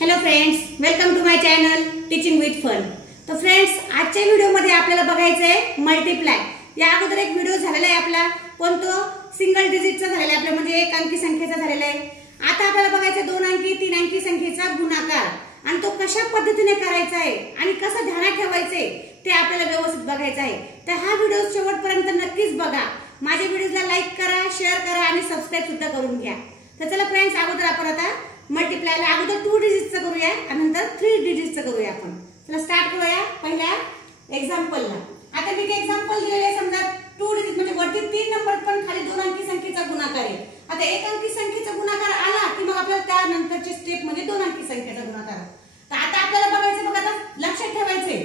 Hello friends, welcome to my channel teaching with fun. तो friends, आजच्या व्हिडिओमध्ये आपल्याला बघायचं आहे मल्टिप्लाय। या अगोदर एक व्हिडिओ झालेला आहे आपला, पण तो सिंगल डिजिटचा झालेला आहे, आपला म्हणजे एक अंकी संख्येचा झालेला आहे। आता आपल्याला बघायचं 2 अंकी 3 अंकी संख्येचा गुणाकार आणि तो कशा पद्धतीने करायचा आहे आणि कसं ध्यानात ठेवायचे ते आपल्याला व्यवस्थित बघायचं आहे। तर हा व्हिडिओ शेवटपर्यंत नक्कीच बघा। माझ्या व्हिडिओला लाईक करा, शेअर करा आणि सबस्क्राइब सुद्धा करून घ्या। तर चला फ्रेंड्स, अगोदर आपण आता मल्टिप्लायला अगोदर 2 डिजिटचं करूया आणि नंतर 3 डिजिटचं करूया आपण। चला स्टार्ट करूया पहिल्या एक्झाम्पलला। आता मी एक एक्झाम्पल दिलेले आहे, समजा 2 डिजिट म्हणजे वरती 3 नंबर पण खाली 2 अंकी संख्येचा गुणाकार आहे। आता एक अंकी संख्येचा गुणाकार आला की मग आपल्याला त्यानंतरची स्टेप म्हणजे 2 अंकी संख्येचा गुणाकार। तर आता आपल्याला बघायचं, बघा आता लक्षात ठेवायचे,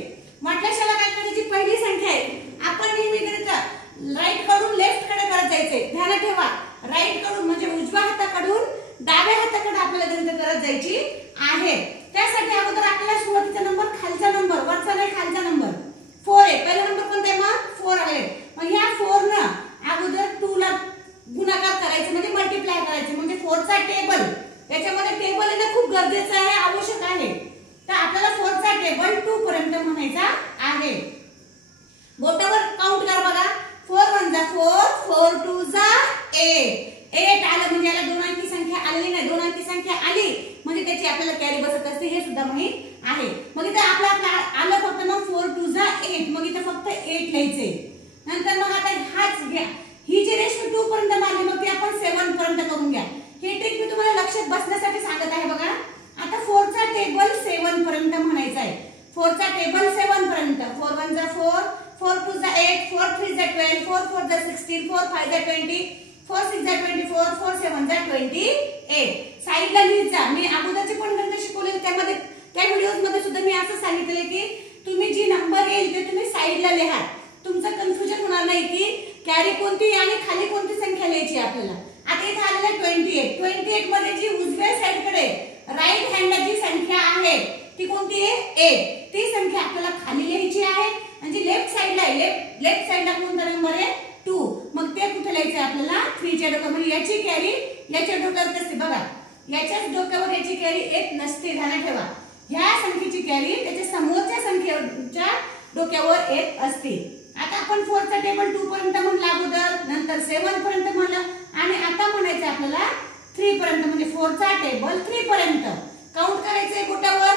म्हटल्याशिवाय काय करायची, पहिली संख्या आहे आपण नेहमी गणित राईट कडून लेफ्ट कडे करत जायचे। ध्यानात ठेवा, राईट कडून म्हणजे उजव्या हाताकडून डाव्या हाताकडे आपल्याला गणित करत जायची आहे। त्यासाठी अगोदर आपल्याला सुरुवातीचा नंबर खालचा नंबर, वरचा नाही खालचा नंबर 4 आहे। पहिला नंबर कोणता आहे, मग 4 आहे। मग ह्या 4 न अगोदर 2 ला गुणाकार करायचं म्हणजे मल्टिप्लाय करायचं, म्हणजे 4 चा टेबल, याच्यामध्ये टेबल येणं खूप गरजेचं आहे, आवश्यक आहे। तर आपल्याला 4 चा टेबल 2 पर्यंत म्हणायचा आहे। बोटावर काउंट कर बघा, 4 1 जा 4, 4 2 जा 8, 8 आलं म्हणजे याला 2 अंकी संख्या आली नाही, 2 अंकी संख्या आली म्हणजे त्याची आपल्याला कॅरी बसत असते, हे सुद्धा माहित आहे। मग इथे आपला आलं फक्त मग 4 2 जा 8, मग इथे फक्त 8 लिहायचे। नंतर मग आता हाच घ्या, ही जी रेशो 2 पर्यंत मारली मग ती आपण 7 पर्यंत करून घ्या। हे ट्रिक मी तुम्हाला लक्षात बसण्यासाठी सांगत आहे। बघा आता 4 चा टेबल 7 पर्यंत म्हणायचा आहे। 4 चा टेबल 7 पर्यंत, 4 1 जा 4, 4 2 जा 8, 4 3 जा 12, 4 4 जा 16, 4 5 जा 20, 4 6 जा 24, 4 7 जा 28। साइडला लिहित जा। मी अगोदरचे पण गणित शिकवले त्यामध्ये त्या व्हिडिओज मध्ये सुद्धा मी असं सांगितले की तुम्ही जी नंबर येईल ते तुम्ही साइडला लिहा, तुमचं कन्फ्युजन होणार नाही की कॅरी कोणती आणि खाली कोणती संख्या लिहायची आपल्याला। आता इथे आलेला 28, 28 मध्ये जी उजव्या साइडकडे राइट हँडला जी संख्या आहे ती कोणती आहे, 8, ती संख्या आपल्याला खाली लिहायची आहे। म्हणजे लेफ्ट साइडला आहे, लेफ्ट साइडला कोणता नंबर आहे 2, मग ते कुठे लिहायचं आपल्याला 3 च्या डोक्यावर, म्हणजे याची कॅरी याच्या डोक्यावर असते। बघा याच्याच डोक्यावर याची कॅरी येत नसते, ध्यानात ठेवा। ह्या संख्येची कॅरी त्याच्या समोरच्या संख्येच्या डोक्यावर येत असते। आता आपण 4 चा टेबल 2 पर्यंत म्हणलं अगोदर, नंतर 7 पर्यंत म्हणलं आणि आता म्हणायचं आपल्याला 3 पर्यंत, म्हणजे 4 चा टेबल 3 पर्यंत काउंट करायचंय बोटावर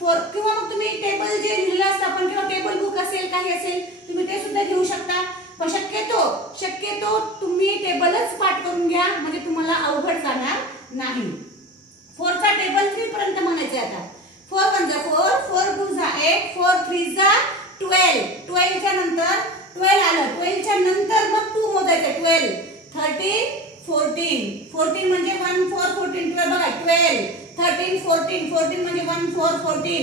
4, किंवा मग तुम्ही टेबल जे लिहिलं असतं आपण किंवा टेबल बुक असेल काही असेल तुम्ही ते सुद्धा घेऊ शकता, पण शक्यतो तुम्ही टेबलच पाठ करून घ्या, म्हणजे तुम्हाला अवघड जाणार नाही। 4 चा टेबल 3 पर्यंत म्हणायचं आता। 4 1 जा 4, 4 2 जा 8, 4 3 जा 12, 12 च्या नंतर 12 आलं, 12 च्या नंतर मग 2 मोजायचं, 12 13 14, 14 म्हणजे 1 4 14, 12 बघा 12 13 14, 14 म्हणजे 1 4 14,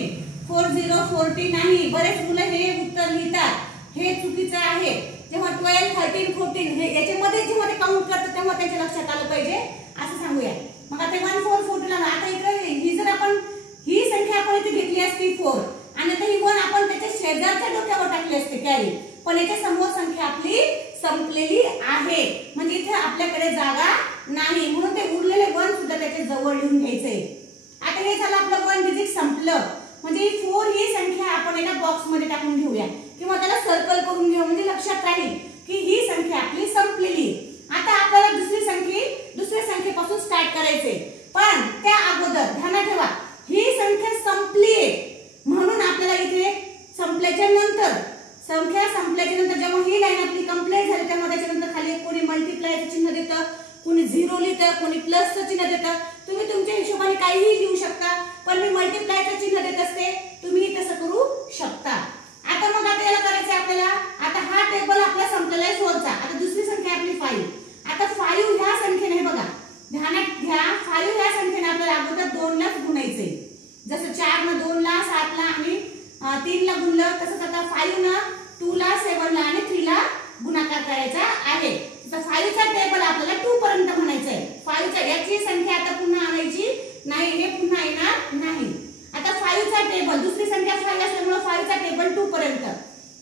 40 40 नाही। बरेच मुलं हे उत्तर लिहितात, हे चुकीचं आहे। जेव्हा 12 13 14 हे याच्यामध्ये जेव्हा ते काउंट करतात तेव्हा त्यांच्या लक्षात आलं पाहिजे, असं सांगूया। मग आता 1 4 14 आलं, आता इकडे ही जर आपण ही संख्या आपण इथे घेतली असती 4 आणि आता ही 1 आपण त्याच्या शेजारच्या डोक्यावर टाकली असते कॅरी, पण याच्या समोर संख्या आपली संपलेली आहे, म्हणजे इथे आपल्याकडे जागा नाही, म्हणून ते उरलेले 1 सुद्धा त्याच्या जवळ लिहून घ्यायचंय। आता हे झालं आपलं 1 डिजिट संपलं, म्हणजे 4 ही संख्या आपण एका बॉक्स मध्ये टाकून घेऊया किंवा त्याला सर्कल करून घेऊ, म्हणजे लक्षात राहील की ही संख्या आपली संपलेली। आता आपल्याला दुसऱ्या संख्येपासून स्टार्ट करायचे, पण त्या अगोदर ध्यानात ठेवा ही संख्या संपली म्हणून आपल्याला इथे संपल्याच्या नंतर जेव्हा ही लाईन आपली कंप्लीट झाली तेव्हा त्याच्यानंतर खाली कोणी मल्टिप्लायचं चिन्ह देतं, कोणी 0 लिहितं, कोणी प्लसचं चिन्ह देतं, तुम्ही तुमच्या हिशोबाने काहीही लिहू शकता, पण मी मल्टिप्लायचं चिन्ह देत असते, तुम्ही तसं करू शकता। आता मग आता याला करायचं आपल्याला, आता हा टेबल आपला संपलेला आहे 4 चा, आता दुसरी संख्या आपली 5। आता 5 ह्या संख्येने बघा ध्यानात घ्या, 5 ह्या संख्येने आपल्याला अगोदर 2 ला गुणायचे, जसं 4 न 2 ला 7 ला आणि 3 ला गुणलं, तसंच आता 5 न 2 ला 7 ला आणि 3 ला गुणाकार करायचा आहे। तर 5 चा टेबल आपल्याला 2 पर्यंत म्हणायचं आहे। 5 च्या याची संख्या आता पुन्हा आणायची नाही, हे पुन्हा येणार नाही। आता 5 चा टेबल दुसरी संख्या 5 असल्यामुळे 5 चा टेबल 2 पर्यंत,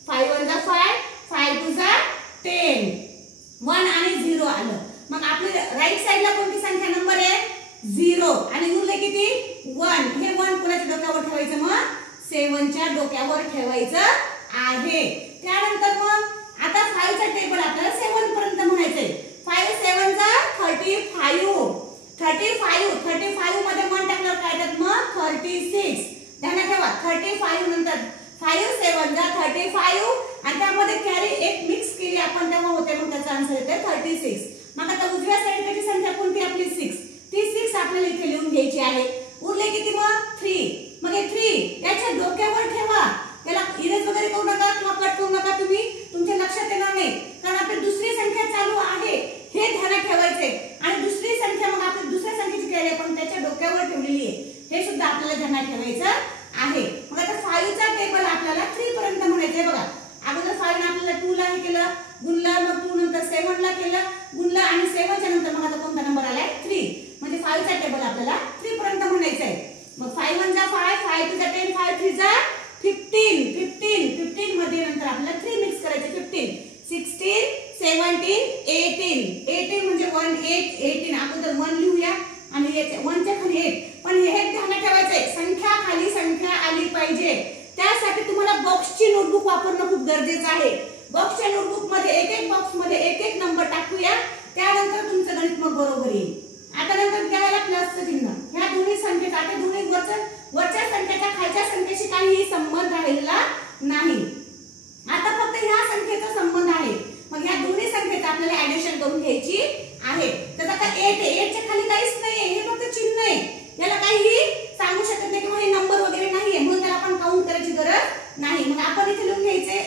5 1 जा 5, 5 2 जा 10, 1 आणि 0 आलं। मग आपल्या राईट साइडला कोणती संख्या नंबर आहे 0 आणि उरले किती 1, हे 1 7 च्या डोक्यावर ठेवायचं आहे. त्यानंतर मग आता 5 चा टेबल आपल्याला 7 पर्यंत म्हणायचंय. 5 7 जा 35. 35 मध्ये 1 टाकल्यावर काय येतात मग 36. ध्यानात ठेवा 35 नंतर 5 7 जा 35 आणि त्यामध्ये कॅरी एक मिक्स केली आपण तेव्हा होते मग त्याचा आन्सर येते 36. मग आता उजव्या साइडची संख्या कोणती आपली 6. ती 6 आपल्याला इथे लिहून घ्यायची आहे. उरले किती मग 3. मग हे 3 याच्या डोक्यावर ठेवा. त्याला इरेज वगैरे करू नका किंवा कट करू नका. तुम्ही तुमच्या लक्षात येणार नाही कारण आपली दुसरी संख्या चालू आहे हे ध्यानात ठेवायचे. आणि दुसरी संख्या मग आपली दुसऱ्या संख्येची कॅरी आपण त्याच्या डोक्यावर ठेवलेली आहे हे सुद्धा आपल्याला ध्यानात ठेवायचं आहे. मग आता 5 चा टेबल आपल्याला 3 पर्यंत म्हणायचंय. बघा अगोदर 5 ने आपल्याला 2 ला हे केलं गुणलं मग 2 नंतर 7 ला केलं गुणलं आणि 7 च्या नंतर मग आता कोणता नंबर आलाय 3. म्हणजे 5 चा टेबल आपल्याला 3 पर्यंत म्हणायचंय. मग 5 1 जा 5 5 2 जा 10 5 3 जा 15 मध्ये नंतर आपल्याला 3 मिक्स करायचे 15 16 17 18 म्हणजे 1 8 18 अगोदर 1 लिहूया आणि याच्या 1 च्या खाली 8. पण हे ध्यानात ठेवायचंय संख्या खाली संख्या आली पाहिजे. त्यासाठी तुम्हाला बॉक्सची नोटबुक वापरणं खूप गरजेचं आहे. बॉक्सच्या नोटबुक मध्ये एक बॉक्स मध्ये एक नंबर टाकूया. त्यानंतर तुमचं गणित मग बरोबर येईल. आता नंतर घ्यायला प्लसचं चिन्ह. ह्या दोन्ही संख्येचा आता दोन्ही वरच्या संख्येचा खालच्या संख्येशी काहीही संबंध राहिलेला नाही. आता फक्त ह्या संख्येचा संबंध आहे. मग ह्या दोन्ही संख्येचा आपल्याला ऍडिशन करून घ्यायची आहे. तर आता 8 आहे 8 च्या खाली काहीच नाहीये हे फक्त चिन्ह आहे. याला काहीही सांगू शकत नाही किंवा हे नंबर वगैरे नाहीये म्हणून त्याला आपण काउंट करायची गरज नाही. मग आपण इथे लिहून घ्यायचे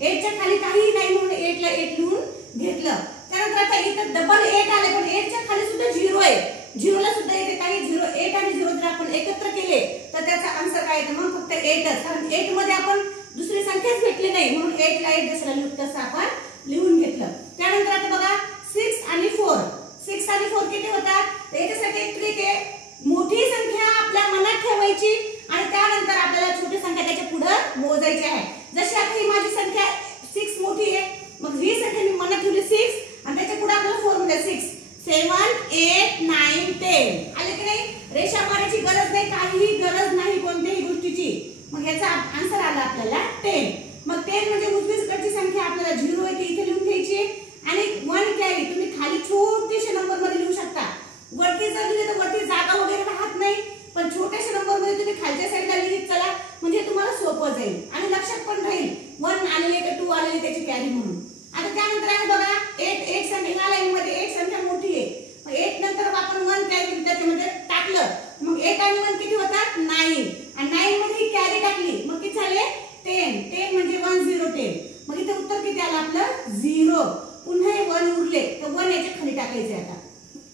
8 च्या खाली काहीही नाही म्हणून 8 ला 8 लिहून घेतलं. त्यानंतर आता इथे डबल 8 आले पण 8 च्या खाली सुद्धा 0 आहे. 0 ला सुद्धा इथे काही 0 8 आणि 0 जर आपण एकत्र केले तर त्याचा आन्सर काय येतो मग फक्त 8च. कारण 8 मध्ये आपण दुसरी संख्याच भेटली नाही म्हणून 8 ला 8 जसं लिहू तसं आपण लिहून घेतलं. त्यानंतर आता बघा 6 आणि 4 किती होतात. तर याच्यासाठी एक ट्रिक आहे. मोठी संख्या आपल्या मनात ठेवायची आणि त्यानंतर आपल्याला छोटी संख्या त्याच्या पुढे मोजायची आहे. जशी आता ही माझी संख्या 6 मोठी आहे मग ही संख्या मी मनात ठेवली 6 आणि त्याच्या पुढे आपल्याला 4 मध्ये 6 7 8 9 10 आले की नाही. रेषा मारायची गरज नाही काहीही गरज नाही कोणत्याही गोष्टीची. मग याचा आन्सर आला आपल्याला 10. मग 10 म्हणजे उजवीकडची संख्या आपल्याला 0 आहे ती इथे लिहून घ्यायची आणि 1 कॅरी तुम्ही खाली छोटेशा नंबर मध्ये लिहू शकता. वरती जर लिहिले तर वरती जागा वगैरे राहत नाही पण छोट्याशा नंबर मध्ये तुम्ही खालच्या साईडला लिहित चला म्हणजे तुम्हाला सोपं जाईल आणि लक्षात पण राहील 1 आलेले का 2 आलेले त्याची कॅरी म्हणून. आता त्यानंतर आहे बघा 8 संख्या ह्या लाईन मध्ये 8 संख्या मोठी आहे. मग 8 नंतर आपण 1 कॅरी त्याच्यामध्ये टाकलं मग 8 आणि 1 किती होतात 9 आणि 9 मध्ये ही कॅरी टाकली मग किती झाले 10 म्हणजे 1 0 10. मग इथे उत्तर किती आलं आपलं 0. पुन्हा हे 1 उरले तर 1 याच्या खाली टाकायचे.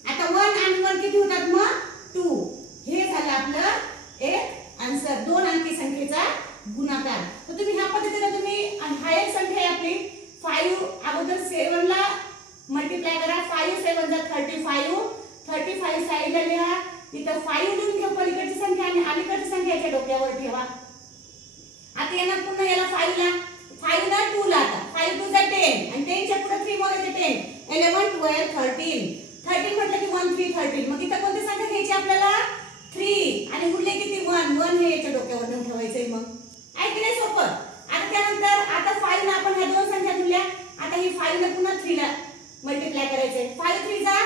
आता 1 आणि 1 किती होतात मग 2. हे झालं आपलं एक आन्सर 2 अंकी संख्येचा गुणाकार. तर तुम्ही ह्या पद्धतीने तुम्ही हा एक संख्या आहे आपली 5 अगोदर 7 ला मल्टिप्लाय करा 5 7 जा 35 साइडला लिहा. इथं 5 लिहून घ्या पलीकडची संख्या आणि अलीकडची संख्या याच्या डोक्यावर ठेवा. आता येणार पुन्हा याला 5 ला 2 ला आता 5 2 जा 10 आणि 10 च्या पुढे 3 मोजायचे 10 11 12 13 म्हटलं की 1 3 13. मग इथं कोणती संख्या घ्यायची आपल्याला 3 आणि उरले किती 1 हे याच्या डोक्यावर नेऊन ठेवायचंय. मग आहे की नाही सोपं. आता त्यानंतर आता 5 ने आपण ह्या दोन संख्या गुणल्या. आता ही 5 ने पुन्हा 3 ला मल्टिप्लाय करायचंय 5 3 जा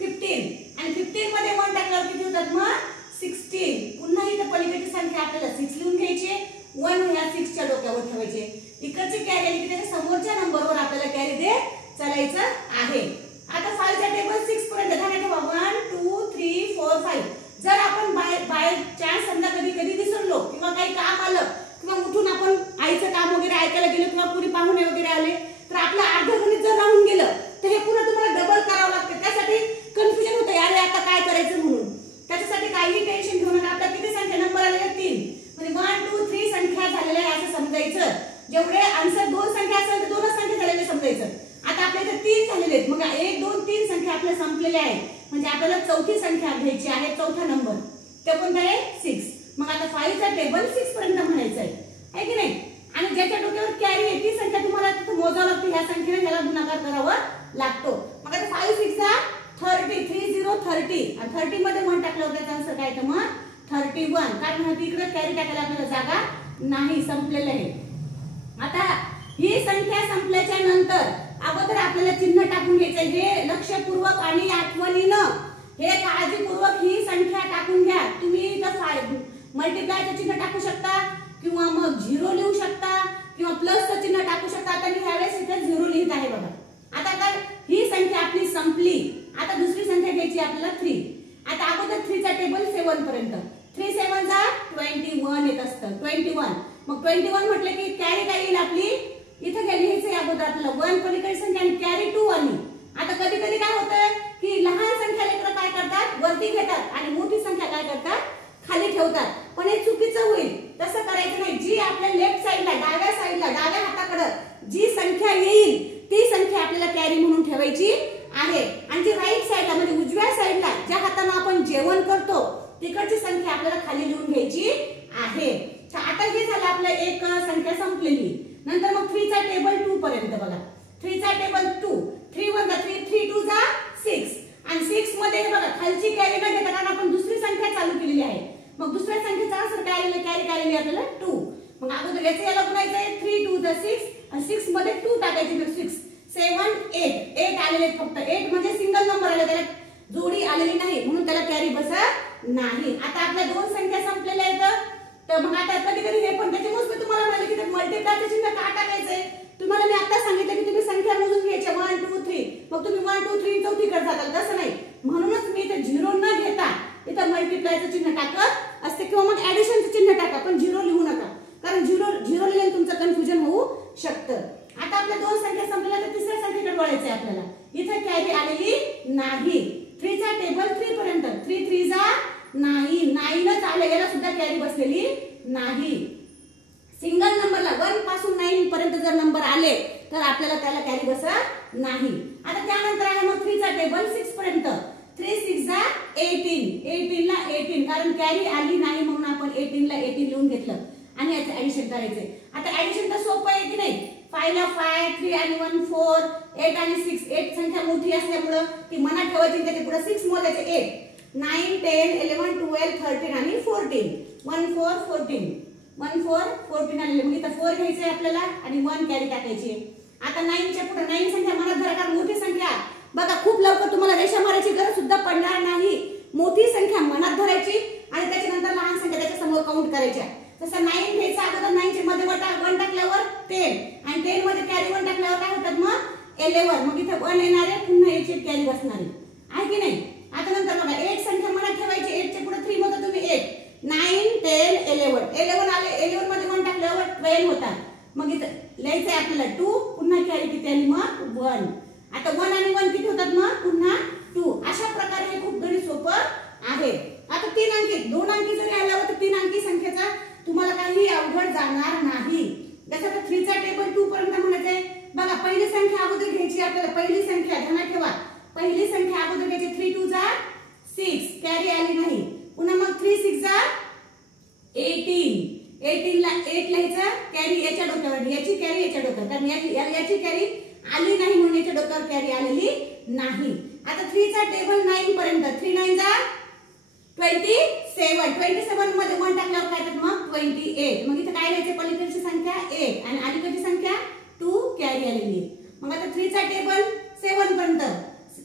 15 आणि 15 मध्ये 1 टाकल्यावर किती होतात मग 16. पुन्हा इथं पलीकडची संख्या आपल्याला 6 लिहून घ्यायची 1 ह्या 6 च्या डोक्यावर ठेवायचे. इकडची कॅरी आली की त्याच्या समोरच्या नंबरवर आपल्याला कॅरी देत चालायचं आहे. आता 5 चा टेबल 6 पर्यंत ध्यानात ठेवा 1 2 3 4 5. जर आपण बाय चान्स समजा कधी विसरलो किंवा काही काम आलं किंवा उठून आपण आईचं काम वगैरे ऐकायला गेलो किंवा पुरी पाहुणे वगैरे आले तर आपलं अर्ध गणित जर राहून गेलं तर हे पुन्हा तुम्हाला डबल करावं लागतं. त्यासाठी कन्फ्युजन होतं अरे आता काय करायचं म्हणून. त्याच्यासाठी काही टेन्शन घेऊ नका. आपला किती संख्या नंबर आलेले 3 म्हणजे 1 2 3 संख्या झालेल्या आहे असं समजायचं. जेवढे आन्सर 2 संख्या असेल तर 2च संख्या झालेले समजायचं. आता आपल्या इथे 3 झालेले आहेत मग 1 2 3 संख्या आपल्या संपलेल्या आहेत म्हणजे आपल्याला चौथी संख्या घ्यायची आहे चौथा नंबर ते कोणता आहे 6. मग आता 5 चा टेबल 6 पर्यंत म्हणायचं आहे की नाही. आणि ज्याच्या डोक्यावर कॅरी आहे ती संख्या तुम्हाला मोजावं लागते. ह्या संख्येने ह्याला गुणाकार करावा लागतो. मग आता 5 6 जा 30 30 आणि 30 मध्ये 1 टाकल्यावर त्याचा आन्सर काय येतं मग 31. कारण इकडे कॅरी टाकायला आपल्याला जागा नाही, संपलेलं आहे. आता ही संख्या संपल्याच्या नंतर अगोदर आपल्याला चिन्ह टाकून घ्यायचं. हे लक्षपूर्वक आणि आठवणीनं हे काळजीपूर्वक ही संख्या टाकून घ्या. तुम्ही इथं मल्टिप्लायचं चिन्ह टाकू शकता किंवा मग 0 लिहू शकता किंवा प्लसचं चिन्ह टाकू शकता. आता मी ह्यावेळेस इथे 0 लिहित आहे बघा. आता तर ही संख्या आपली संपली. आता दुसरी संख्या घ्यायची आपल्याला 3. आता अगोदर 3 चा टेबल 7 पर्यंत. 3 7 जा 21 येत असतं. 21 मग 21 म्हटलं की कॅरी काय येईल आपली इथं काय लिहायचं आहे अगोदर आपल्याला 1 पलीकडे संख्या आणि कॅरी 2 आली. आता कधी कधी काय होतं की लहान संख्या लेकरं काय करतात वरती घेतात आणि मोठी संख्या काय करतात खाली ठेवतात. पण हे चुकीचं होईल. तसं करायचं नाही. जी आपल्या लेफ्ट साइडला डाव्या डाव्या हाताकडे जी संख्या येईल ती संख्या आपल्याला कॅरी म्हणून ठेवायची आहे. आणि जी राईट साइडला म्हणजे उजव्या साइडला ज्या हाताने आपण जेवण करतो तिकडची संख्या आपल्याला खाली लिहून घ्यायची आहे. आता हे झालं आपलं एक संख्या संपलेली. नंतर मग 3 चा टेबल 2 पर्यंत बघा. 3 चा टेबल 2. 3 1 जा 3 3 2 जा 6 आणि 6 मध्ये बघा खालची कॅरी न घेता कारण आपण दुसरी संख्या चालू केलेली आहे. मग दुसऱ्या संख्येचा आन्सर काय आलेला कॅरी काय आलेली आपल्याला 2. मग अगोदर याचं याला गुणायचं आहे 3 2 जा 6 आणि 6 मध्ये 2 टाकायचे. मग 6 7 8 आलेले फक्त 8 म्हणजे सिंगल नंबर आले त्याला जोडी आलेली नाही म्हणून त्याला कॅरी बसत नाही. आता आपल्या दोन संख्या संपलेल्या आहेत. तर मग आता कधी कधी हे पण त्याच्यामुळे मी तुम्हाला म्हणाले की मल्टिप्लायचं चिन्ह का टाकायचंय. तुम्हाला मी आता सांगितलं की तुम्ही संख्या मोजून घ्यायच्या 1 2 3 मग तुम्ही 1 2 3 चौथीकडे जाताल. तसं नाही. म्हणूनच मी इथे 0 न घेता इथं मल्टिप्लायचं चिन्ह टाकत असते किंवा मग ऍडिशनचं चिन्ह टाका पण 0 लिहू नका कारण 0 लिहिल्याने तुमचं कन्फ्युजन होऊ शकतं. आता आपल्या दोन संख्या संपल्या तर तिसऱ्या संख्येकडे वळायचंय आपल्याला. इथे कॅरी आलेली नाही. 3 चा टेबल 3 पर्यंत 3 3 जा 9 9च आलं. याला सुद्धा कॅरी बसलेली नाही. सिंगल नंबरला 1 पासून 9 पर्यंत जर नंबर आले तर आपल्याला त्याला कॅरी बसत नाही. आता त्यानंतर आहे मग 3 चा टेबल 6 पर्यंत. 3 6 जा 18 18 ला 18 कारण कॅरी आली नाही म्हणून आपण 18 ला 18 लिहून घेतलं आणि याचं ऍडिशन करायचंय. आता ऍडिशन तर सोपं आहे की नाही. 5 ला 5 3 आणि 1 4 8 आणि 6 8 संख्या मोठी असल्यामुळे ती मनात ठेवायची. त्याच्या पुढे 6 मोजायचे 8 9 10 11 12 13 आणि 14 1 4 14 1 4 14 आलेले. मग इथं 4 घ्यायचंय आपल्याला आणि 1 कॅरी टाकायची. आता 9 च्या पुढे 9 संख्या मनात धरा कारण मोठी संख्या बघा खूप लवकर तुम्हाला रेषा मारायची गरज सुद्धा पडणार नाही. मोठी संख्या मनात धरायची आणि त्याच्यानंतर लहान संख्या त्याच्या समोर काउंट करायच्या. तसं 9 घ्यायचं अगोदर 9 च्या मध्ये 1 टाकल्यावर 10 आणि 10 मध्ये कॅरी 1 टाकल्यावर काय होतात मग 11. मग इथं 1 येणार आहे पुन्हा याची कॅरी बसणार आहे की नाही. आता नंतर बघा 8 संख्या मनात ठेवायची. 8 च्या पुढे 3 मध्ये तुम्ही 8 9 10 11 11 आले. 11 मध्ये 1 टाकल्यावर 12 होतात. मग इथं लिहायचं आहे आपल्याला 2 पुन्हा कॅरी किती आली मग 1. आता 1 आणि 1 किती होतात मग पुन्हा 2. अशा प्रकारे हे खूप गणित सोपं आहे. आता 3 अंकी 2 अंकी जरी आल्यावर तर 3 अंकी संख्येचा तुम्हाला काही अवघड जाणार नाही. जसं आता 3 चा टेबल 2 पर्यंत म्हणायचंय. बघा पहिली संख्या अगोदर घ्यायची आपल्याला. पहिली संख्या ध्यानात ठेवा. पहिली संख्या अगोदर घ्यायची 3 2 जा 6 कॅरी आली नाही. पुन्हा मग 3 6 जा 18 18 ला 8 लिहायचं कॅरी याच्या डोक्यावर याची कॅरी याच्या डोक्यावर कारण याची कॅरी आली नाही म्हणून याच्या डोक्यावर कॅरी आलेली नाही. आता 3 चा टेबल 9 पर्यंत 3 9 जा 27 27 मध्ये 1 टाकल्यावर काय येतात मग 28. मग इथे काय लिहायचे पलीकडची संख्या 8 आणि अलीकडची संख्या 2 कॅरी आलेली. मग आता 3 चा टेबल 7 पर्यंत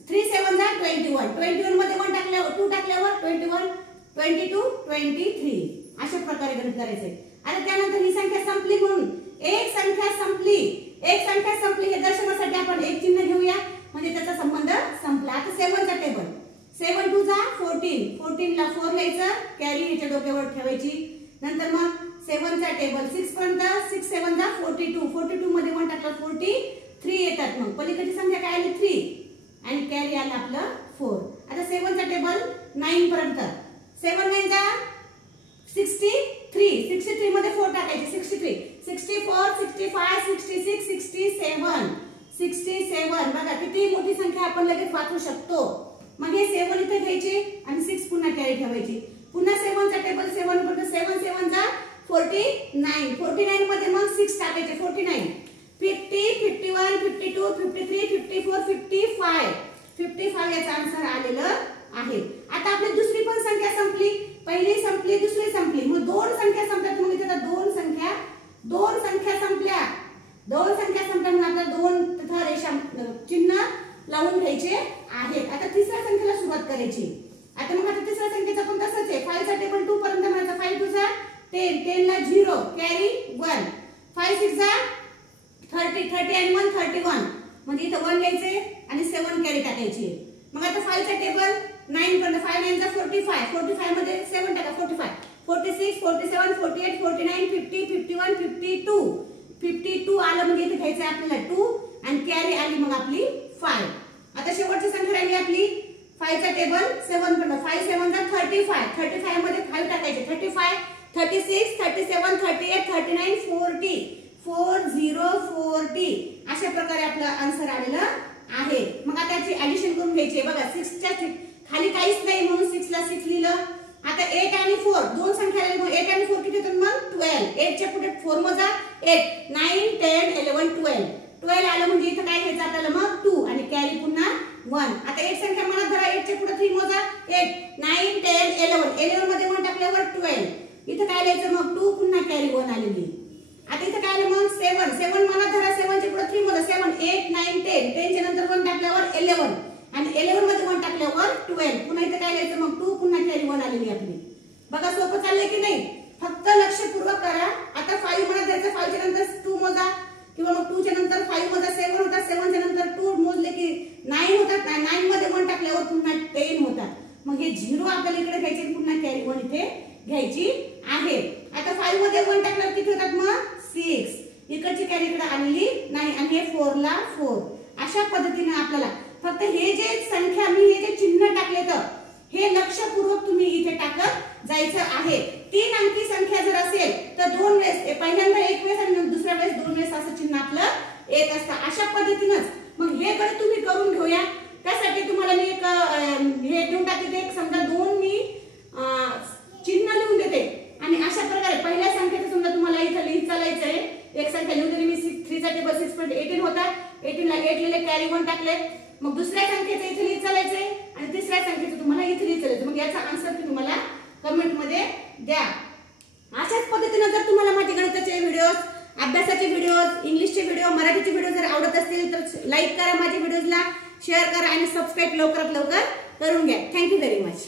3 7 जा 21 21 मध्ये 1 टाकल्यावर 2 टाकल्यावर 21 22 23 अशा प्रकारे गणित करायचे. आता त्यानंतर ही संख्या संपली म्हणून एक संख्या संपली हे दर्शनासाठी आपण एक चिन्ह घेऊया म्हणजे त्याचा संबंध संपला. आता 7 चा टेबल 7 2 जा 14 14 ला 4 लिहायचं कॅरी याच्या डोक्यावर ठेवायची. नंतर मग 7 चा टेबल 6 पर्यंत 6 7 जा 42 42 मध्ये 1 टाकलं 43 येतात. मग पलीकडची संख्या काय आली 3 आणि कॅरी आला आपलं 4. आता 7 चा टेबल 9 पर्यंत 7 9 जा 63 मध्ये 4 टाकायचे 63 64 65 66 67 बघा किती मोठी संख्या आपण लगेच वाचू शकतो. मग हे 7 इथे घ्यायचे आणि 6 पुन्हा कॅरी ठेवायची. पुन्हा 7 चा टेबल 7 पर्यंत 7 7 जा 49 49 मध्ये मग 6 टाकायचे 49 50 51 52 53 54 55 याचा आन्सर आलेलं आहे. आता आपली दुसरी पण संख्या संपली. पहिली संपली दुसरी संपली. मग दोन संख्या संपल्यात. मग इथे 2 संख्या दोन संख्या संपल्या म्हणून आपल्याला दोन तथा रेषा चिन्ह लावून घ्यायचे आहेत. आता तिसऱ्या संख्येला सुरुवात करायची. आता तिसऱ्या संख्येचा पण तसंच आहे. 5 चा टेबल 2 पर्यंत म्हणायचा. 5 2 चा 10, 10 ला 0 कॅरी 1, 5 6 चा 30, 30 आणि 1 31 म्हणजे इथं 1 घ्यायचे आणि 7 कॅरी टाकायची. मग आता 5 चा टेबल 9 पर्यंत. 5 9 चा 45, 45 मध्ये 7 टाका. 45, 46, 47, 48, 49, 50, 51, 52, 52 आलं म्हणजे इथे घ्यायचं आपल्याला 2 आणि कॅरी आली मग आपली 5. आता शेवटची संख्या राहिली आपली 5 चा टेबल 7 पर्यंत. 5 7 चा 35, 35 मध्ये 5 टाकायचे. 35, 36, 37, 38, 39, 40, 40, 40 अशा प्रकारे आपलं आन्सर आलेलं आहे. मग आता याची ऍडिशन करून घ्यायची. बघा 6 च्या खाली काहीच नाही म्हणून 6 ला 6 लिहिलं. आता 8 आणि 4 दोन संख्या आल्या. मग 8 आणि 4 किती होतात मग 12. 8 च्या पुढे 4 मोजा 8, 9 10 11 12. 12 आलं म्हणजे इथं काय घ्यायचं आपल्याला मग 2 आणि कॅरी पुन्हा 1. आता 8 संख्या मनात धरा. 8 च्या पुढे 3 मोजा 8, 9 10 11. 11 मध्ये 1 टाकल्यावर 12. इथं काय लिहायचं मग 2 पुन्हा कॅरी 1 आलेली. आता इथं काय आलं मग 7, 7 मनात धरा. 7 च्या पुढे 3 मोजा 7, 8 9 10. 10 च्या नंतर 1 टाकल्यावर 11 आणि 11 मध्ये 1 टाकल्यावर 12. पुन्हा इथं काय लिहायचं मग 2 पुन्हा कॅरी 1 आलेली आपली. बघा सोपं चाललंय की नाही. फक्त लक्षपूर्वक करा. आता 5 मनात द्यायचं. 5 च्या नंतर 2 मोजा किंवा मग 2 च्या नंतर 5 मोजा 7 होतात. 7 च्या नंतर 2 मोजले की 9 होतात. 9 मध्ये 1 टाकल्यावर पुन्हा 10 होतात. मग हे 0 आपल्याला इकडे घ्यायचे पुन्हा कॅरी 1 इथे घ्यायची आहे. आता 5 मध्ये 1 टाकल्यावर किती होतात मग 6. इकडची कॅरी इकडे आलेली नाही आणि हे 4 ला 4. अशा पद्धतीने आपल्याला फक्त हे जे संख्या मी हे जे चिन्ह टाकले तर हे लक्षपूर्वक तुम्ही इथे टाकत जायचं आहे. 3 अंकी संख्या जर असेल तर 2 वेळेस पहिल्यांदा 1 वेळेस आणि दुसऱ्या वेळेस 2 वेळेस असं चिन्ह आपलं येत असतं. अशा पद्धतीनेच मग हे कडे तुम्ही करून घेऊया. त्यासाठी तुम्हाला मी एक हे देऊन टाकते. एक समजा 2 मी चिन्ह लिहून देते आणि अशा प्रकारे पहिल्या संख्येचं समजा तुम्हाला इथं लिहित चालायचं आहे. एक संख्या लिहून दिली मी 3 चा टेबल 6 पर्यंत 18 होता. 18 ला 8 लिहिले कॅरी 1 टाकले. मग दुसऱ्या संख्येचं इथे लिहित चालायचंय आणि तिसऱ्या संख्येचं तुम्हाला इथे लिहित चालायचं. मग याचा आन्सर तुम्हाला कमेंट मध्ये द्या. अशाच पद्धतीने जर तुम्हाला माझे गणिताचे व्हिडिओज, अभ्यासाचे व्हिडिओज, इंग्लिशचे व्हिडिओ, मराठीचे व्हिडिओ जर आवडत असतील तर लाईक करा माझ्या व्हिडिओजला, शेअर करा आणि सबस्क्राईब लवकरात लवकर करून घ्या. Thank you very much.